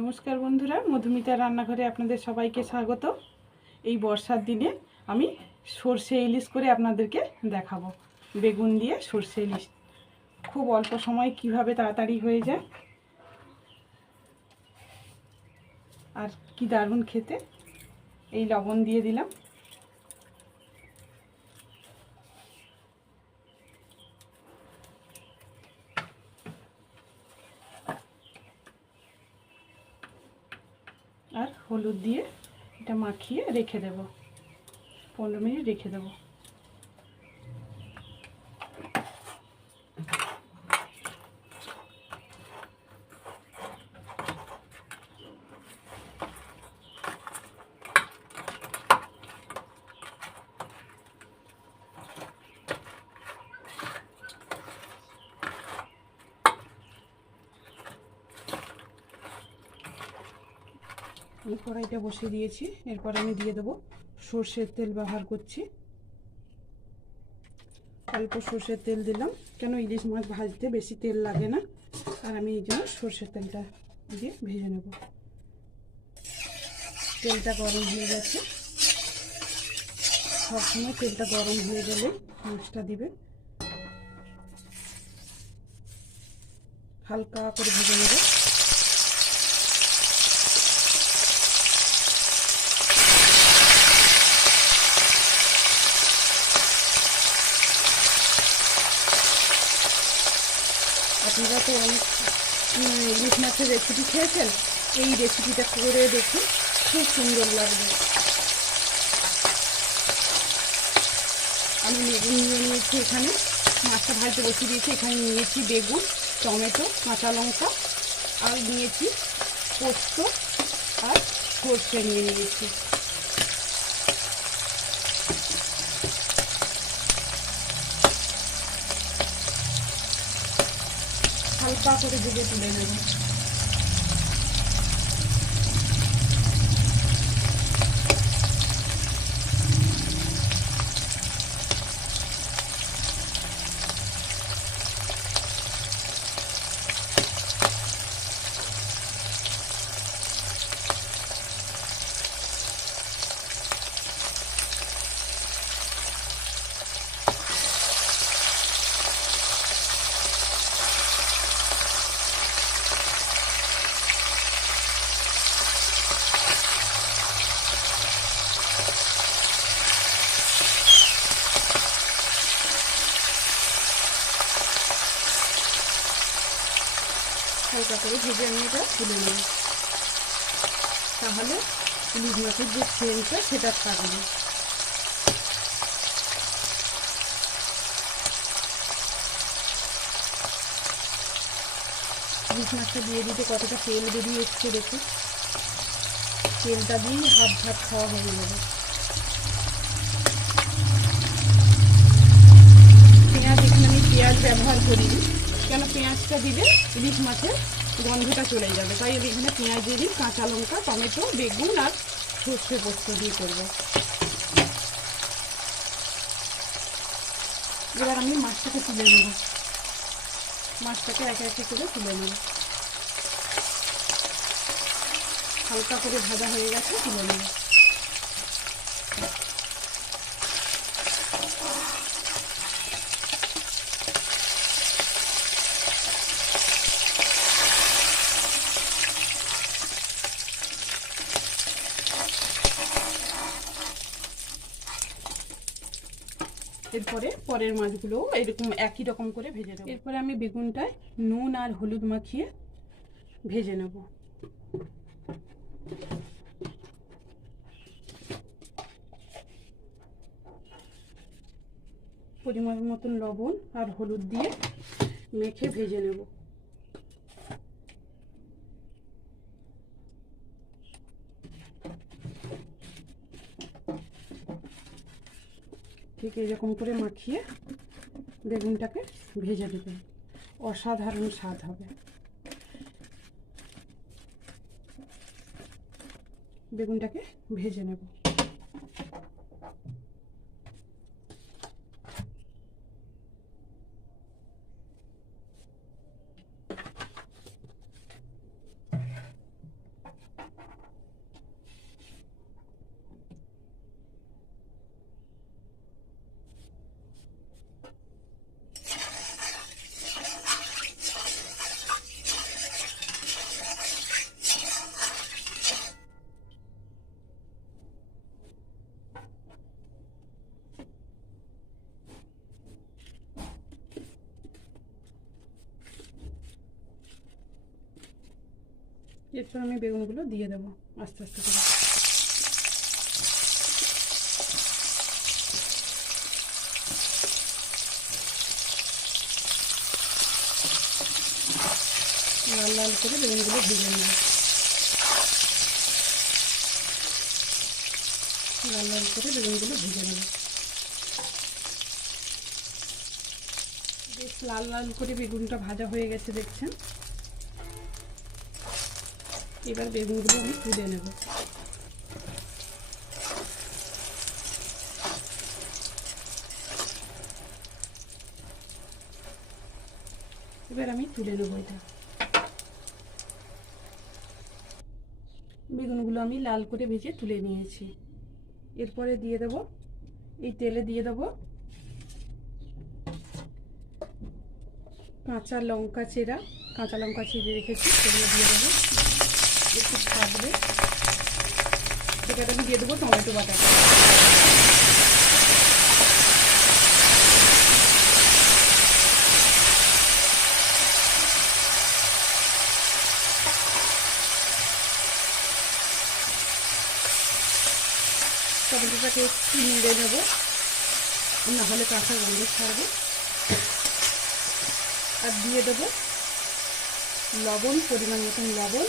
নমস্কার বন্ধুরা, মধুমিতা রান্নাঘরে আপনাদের সবাইকে স্বাগত। এই বর্ষার দিনে আমি সরষে ইলিশ করে আপনাদেরকে দেখাবো। বেগুন দিয়ে সরষে ইলিশ খুব অল্প সময় কিভাবে তাড়াতাড়ি হয়ে যায় আর কি দারুণ খেতে। এই লবণ দিয়ে দিলাম, আর হলুদ দিয়ে এটা মাখিয়ে রেখে দেব, 15 মিনিট রেখে দেব। কড়াইটা বসিয়ে দিয়েছি, এরপর আমি দিয়ে দেবো সর্ষের তেল। ব্যবহার করছি অল্প সর্ষের তেল দিলাম, কেন ইলিশ মাছ ভাজতে বেশি তেল লাগে না, আর আমি এই জন্য সর্ষের তেলটা দিয়ে ভেজে নেব। তেলটা গরম হয়ে গেছে, সবসময় তেলটা গরম হয়ে গেলে মাছটা দিবেন, হালকা করে ভেজে নেব। আপনারা তো অনেক ইলিশ মাছের রেসিপি খেয়েছেন, এই রেসিপিটা করে দেখুন, খুব সুন্দর লাগবে। আমি বেগুন নিয়ে নিয়েছি, এখানে মাছটা ভাজতে বসিয়ে দিয়েছি। এখানে নিয়েছি বেগুন, টমেটো, কাঁচা লঙ্কা, আর নিয়েছি পোস্ত আর সর্ষে নিয়ে নিয়েছি। হালকা করে ভেজে তুলে নেব। হালকা করে ভেজে আমি এটা তুলে নেব, তাহলে ইলিশ মাছের যে সেন্টটা সেটা থাকবে। ইলিশ মাছটা দিয়ে দিতে কতটা তেল বেরিয়ে এসছে দেখুন, তেলটা দিয়েই হাফ ভাত খাওয়া হয়ে যাবে। পেঁয়াজ, এখানে আমি পেঁয়াজ ব্যবহার করিনি, কেন পেঁয়াজটা দিলে ইলিশ মাছের গন্ধটা চলে যাবে, তাই আমি এখানে পেঁয়াজ দিয়ে দিই। কাঁচা লঙ্কা, টমেটো, বেগুন আর সর্ষে পোস্ত দিয়ে করবো। এবার আমি মাছটাকে তুলে নেব, মাছটাকে একে একে করে তুলে নেব। হালকা করে ভাজা হয়ে গেছে, তুলে নেব। এরপরে পরের মাছগুলো এরকম একই রকম করে ভেজে নেব। এরপরে আমি বেগুনটায় নুন আর হলুদ মাখিয়ে ভেজে নেব। পরিমাণ মতন লবণ আর হলুদ দিয়ে মেখে ভেজে নেব। ঠিক এরকম করে মাখিয়ে বেগুনটাকে ভেজে দেবেন, অসাধারণ স্বাদ হবে। বেগুনটাকে ভেজে নেব। এরপর আমি বেগুনগুলো দিয়ে দেবো আস্তে আস্তে করে। লাল লাল করে বেগুনগুলো ভেজে নেব, লাল লাল করে বেগুনগুলো ভেজে নেব। বেশ লাল লাল করে বেগুনটা ভাজা হয়ে গেছে দেখছেন। এবার বেগুনগুলো আমি তুলে নেব। এবার আমি তুলে নেব এটা। বেগুনগুলো আমি লাল করে ভেজে তুলে নিয়েছি। এরপরে দিয়ে দেব, এই তেলে দিয়ে দেব কাঁচা লঙ্কা চেরা, কাঁচা লঙ্কা চিড়ে রেখেছি সেগুলো দিয়ে দেবো। একটু থাকবে, সেটাতে আমি দিয়ে দেবো টমেটো বাটাটা। টমেটোটাকে একটু নেড়ে নেব, নাহলে কাঁচা গন্ধ ছাড়বে। আর দিয়ে দেবো লবণ, পরিমাণ মতন লবণ।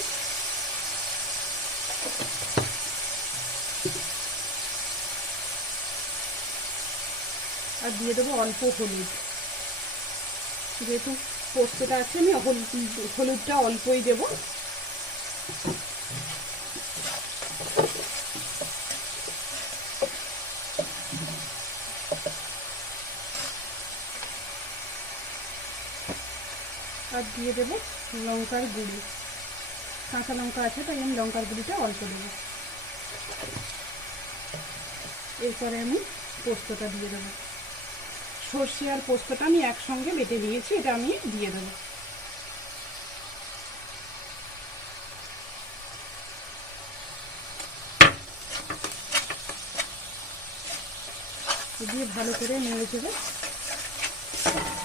আর দিয়ে দেবো অল্প হলুদ, যেহেতু পোস্তটা আছে আমি হলুদটা অল্পই দেবো। আর দিয়ে দেবো লঙ্কার গুঁড়ি, কাঁচা লঙ্কা আছে তাই আমি লঙ্কার গুঁড়িটা অল্প দেবো। এরপরে আমি পোস্তটা দিয়ে দেবো। সর্ষে আর পোস্তটা আমি একসঙ্গে বেটে নিয়েছি, এটা আমি দিয়ে দেবো। দিয়ে ভালো করে নেড়ে চেড়ে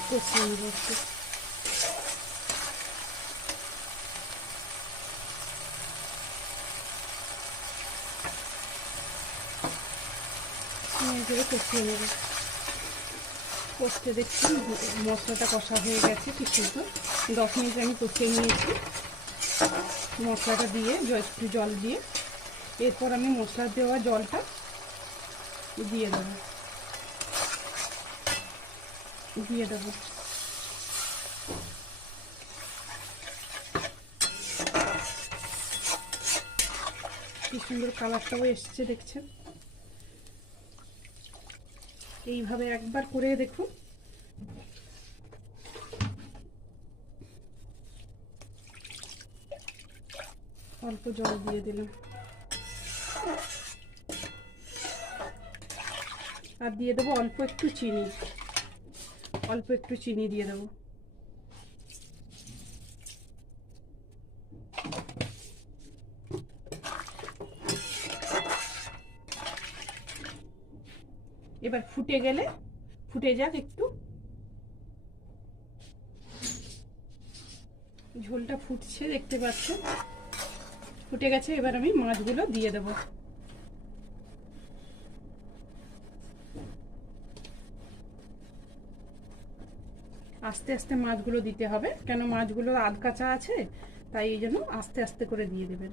কষিয়ে নেবো একটু। নেড়ে কষিয়ে নেব। কষতে দেখছি মশলাটা কষা হয়ে গেছে কি সুন্দর। 10 মিনিট আমি কষিয়ে নিয়েছি মশলাটা দিয়ে, একটু জল দিয়ে। এরপর আমি মশলা দেওয়া জলটা দিয়ে দেবো, কি সুন্দর কালারটাও এসছে দেখছেন। এইভাবে একবার করে দেখুন। অল্প জল দিয়ে দিলাম, আর দিয়ে দেবো অল্প একটু চিনি, দিয়ে দেবো। এবার ফুটে যাক একটু, ঝোলটা ফুটছে দেখতে পাচ্ছেন, ফুটে গেছে। এবার আমি মাছগুলো দিয়ে দেবো। আস্তে আস্তে মাছগুলো দিতে হবে, কেন মাছগুলো আধ কাঁচা আছে, তাই এই জন্য আস্তে আস্তে করে দিয়ে দেবেন।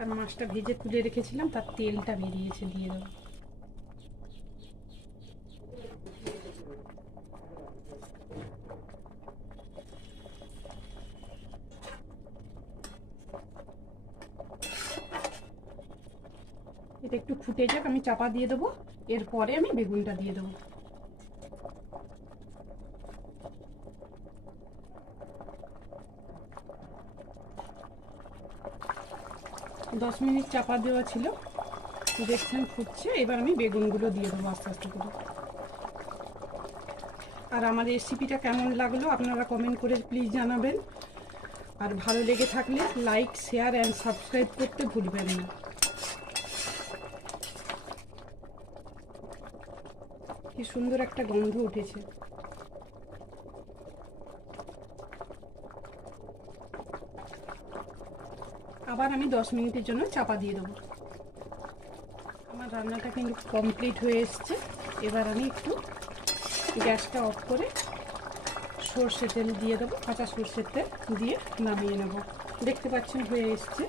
আর মাছটা ভেজে তুলে রেখেছিলাম, তার তেলটা বেরিয়েছে, দিয়ে দেবো। এটা একটু ফুটে যাক, আমি চাপা দিয়ে দেবো। এরপরে আমি বেগুনটা দিয়ে দেবো। 10 মিনিট চাপা দেওয়া ছিল, দেখছেন ফুটছে। এবার আমি বেগুনগুলো দিয়ে দেবো আস্তে আস্তে করে। আর আমার রেসিপিটা কেমন লাগলো আপনারা কমেন্ট করে প্লিজ জানাবেন। আর ভালো লেগে থাকলে লাইক, শেয়ার অ্যান্ড সাবস্ক্রাইব করতে ভুলবেন না। কি সুন্দর একটা গন্ধ উঠেছে। আবার আমি 10 মিনিটের জন্য চাপা দিয়ে দেবো। আমার রান্নাটা কিন্তু কমপ্লিট হয়ে এসছে। এবার আমি একটু গ্যাসটা অফ করে সর্ষে তেল দিয়ে দেবো, কাঁচা সর্ষের তেল দিয়ে নামিয়ে নেব। দেখতে পাচ্ছেন হয়ে এসছে।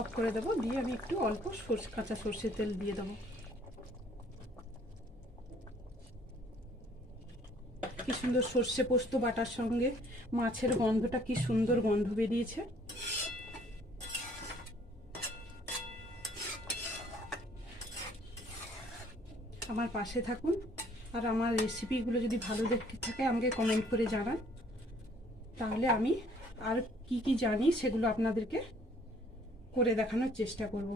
অফ করে দেবো, দিয়ে আমি একটু অল্প কাঁচা সর্ষের তেল দিয়ে দেবো। কি সুন্দর সর্ষে পোস্ত বাটার সঙ্গে মাছের গন্ধটা, কি সুন্দর গন্ধ বেরিয়েছে। আমার পাশে থাকুন, আর আমার রেসিপিগুলো যদি ভালো দেখতে থাকে আমাকে কমেন্ট করে জানান, তাহলে আমি আর কি কি জানি সেগুলো আপনাদেরকে করে দেখানোর চেষ্টা করব।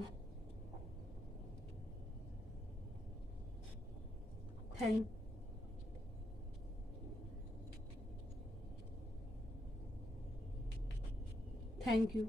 Thank you.